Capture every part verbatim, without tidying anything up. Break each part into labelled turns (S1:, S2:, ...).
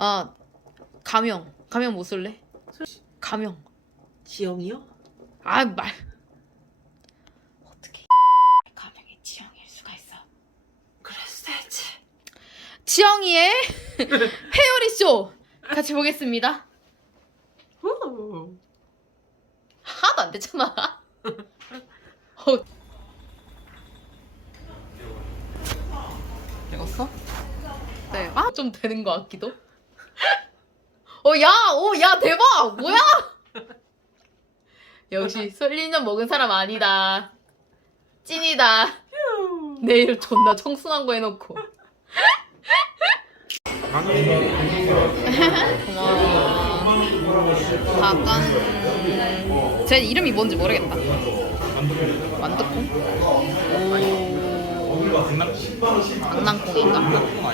S1: 아 가명 가명 뭐 쓸래? 가명
S2: 지영이요?
S1: 아 말 어떻게 가명이 지영일 수가 있어.
S2: 그랬어야지.
S1: 지영이의 회오리쇼 같이 보겠습니다.
S2: 후.
S1: 하나도 안 됐잖아. 어.
S2: 읽었어?
S1: 네. 아, 좀 되는 것 같기도. 어, 야, 오, 야, 대박! 뭐야? 역시 솔리년 먹은 사람 아니다. 찐이다. 내일 존나 청순한 거 해놓고. 고마워. 약간 제 이름이 뭔지 모르겠다. 완두콩? 오. 강낭콩인가?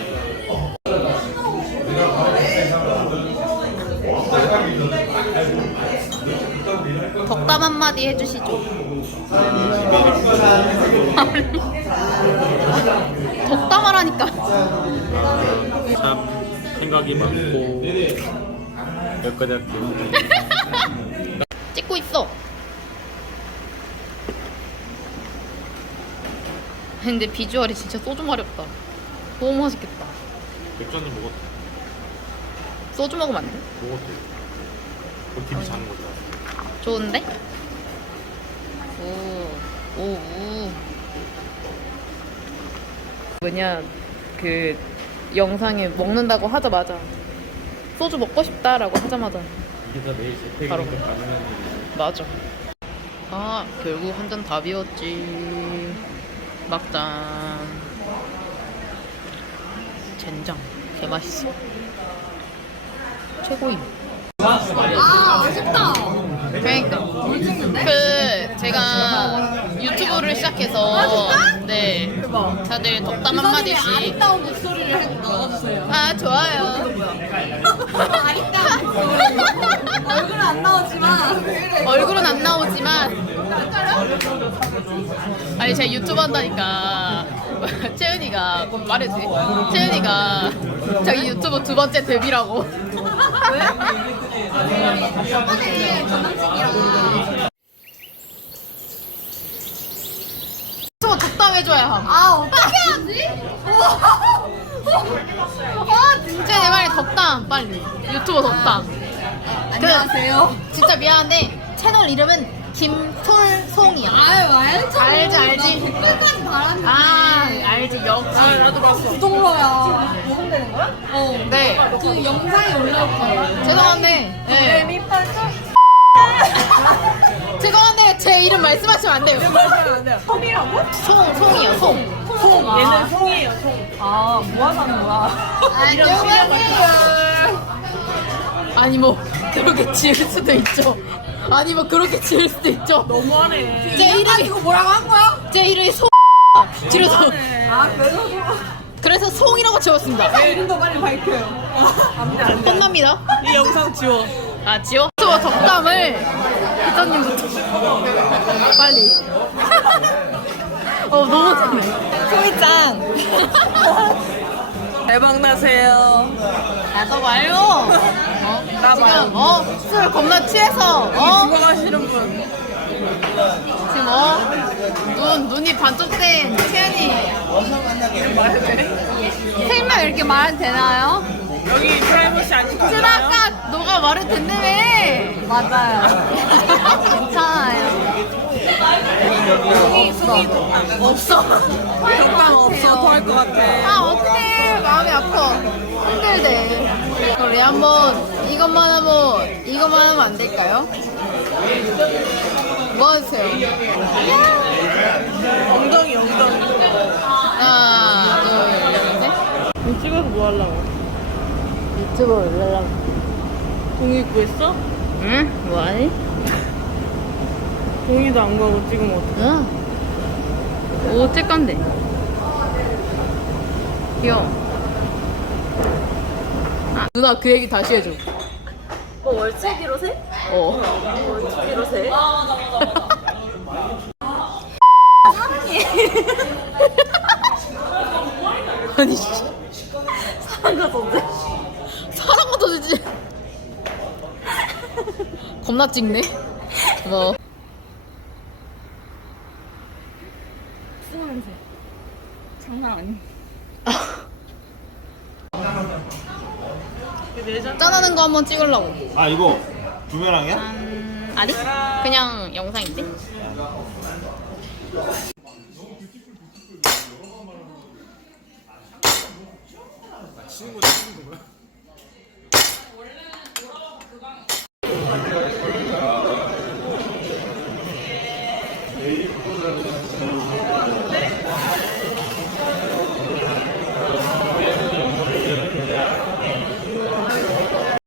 S1: 덕담 한마디 해주시죠. 덕담하라니까.
S3: 참 생각이 많고 여기까지 할게요.
S1: 찍고 있어. 근데 비주얼이 진짜 소주 마렵다. 너무 맛있겠다.
S3: 맥주 한잔 먹었대.
S1: 소주 먹으면 안 돼?
S3: 먹었대. 그럼 디비 자는 거죠.
S1: 좋은데? 오, 오, 오. 뭐냐, 그 영상에 먹는다고 하자마자 소주 먹고 싶다라고 하자마자
S3: 이게 다 내일
S1: 바로.
S3: 재택이니까 가능한 일이야.
S1: 맞아. 아, 결국 한 잔 다 비웠지. 막잔. 젠장. 개 맛있어. 최고임.
S4: 아, 아쉽다.
S1: 그러니까 그 제가 유튜브를 시작해서 네 다들 덕담 한마디씩
S4: 아리따운 목소리를 해 넣어주세요.
S1: 아 좋아요.
S4: 아리따운 목소리. 얼굴은 안 나오지만.
S1: 얼굴은 안 나오지만 아니 제가 유튜브 한다니까 채은이가 꼭 말해지. 채은이가 자기 유튜브 두 번째 데뷔라고.
S4: 왜? 저번에 전남친이랑.
S1: 저 덕담해줘야 함.
S4: 아, 어떻게 하지?
S1: 아 진짜 내 말이 덕담 빨리. 유튜버 덕담.
S4: 안녕하세요.
S1: 진짜 미안한데 채널 이름은 김솔송이야.
S4: 아유, 알죠.
S1: 알지, 알지.
S4: 댓글까지 달았는데.
S1: 아 알지 역시.
S4: 나도 봤어. 구독러야. 녹음되는 거야? 어.
S1: 네.
S4: 그 영상에 올라올 거예요.
S1: 죄송한데. 네.
S4: 밑판서?
S1: 죄송한데 제 이름 말씀하시면 안 돼요.
S4: 말하면 안 돼요. 송이라고?
S1: 송 송이요 송.
S4: 송. 얘는 송이에요, 송. 아, 뭐 하자는 거야?
S1: 안녕하세요. 아니 뭐 그렇게 지을 수도 있죠. 아니 뭐 그렇게 지을 수도 있죠.
S4: 너무하네.
S1: 제 이름이
S4: 이거 뭐라고 한 거야?
S1: 제 이름이 송. 줄여서
S4: 아, 그래서
S1: 그래서 송이라고 지웠습니다.
S4: 이름도 빨리 밝혀요. 안 돼, 안 돼.
S1: 혼납니다.
S4: 이 영상 지워.
S1: 아 지워? 저 덕담을 기자님부터 빨리. 어 너무 좋네. 소희짱.
S4: 대박 나세요.
S1: 나도 말요. 어? 지금 어술 겁나 취해서 어
S4: 죽어가시는 분.
S1: 지금 어눈 눈이 반쪽된 채연이. 생명 이렇게 말해도 되나요?
S4: 여기 프라이버시 안
S1: 술
S4: 지켜줘요?
S1: 아까 너가 말을 듣는데.
S4: 맞아요.
S1: 괜찮아요. 없어. 없어.
S4: 덕담 없어. 더 할 것 같아.
S1: 아 어떡해 마음이 아파. 힘들대. 우리 한번 이것만 하면 이것만 하면 안 될까요? 뭐 하세요?
S4: 엉덩이, 엉덩이.
S1: 하나 둘셋.
S4: 이거 찍어서 뭐 하려고?
S1: 유튜브 올려려고.
S4: 동의 구했어?
S1: 응? 뭐하니?
S4: 동의도 안 가고 찍으면 어떡해?
S1: 응. 어쩔 건데? 귀여워. 아, 누나 그 얘기 다시 해줘.
S4: 뭐 월세기로 세?
S1: 어.
S4: 월세기로 세?
S1: 아니 씨.
S4: 사랑가 던데?
S1: 사랑 겁나 찍네. 뭐.
S4: 수호 냄새. 장난 아니.
S1: 짠하는 거 한번 찍으려고.
S5: 아 이거 부메랑이야?
S1: 짠. 아니? 그냥 영상인데?
S5: 친구들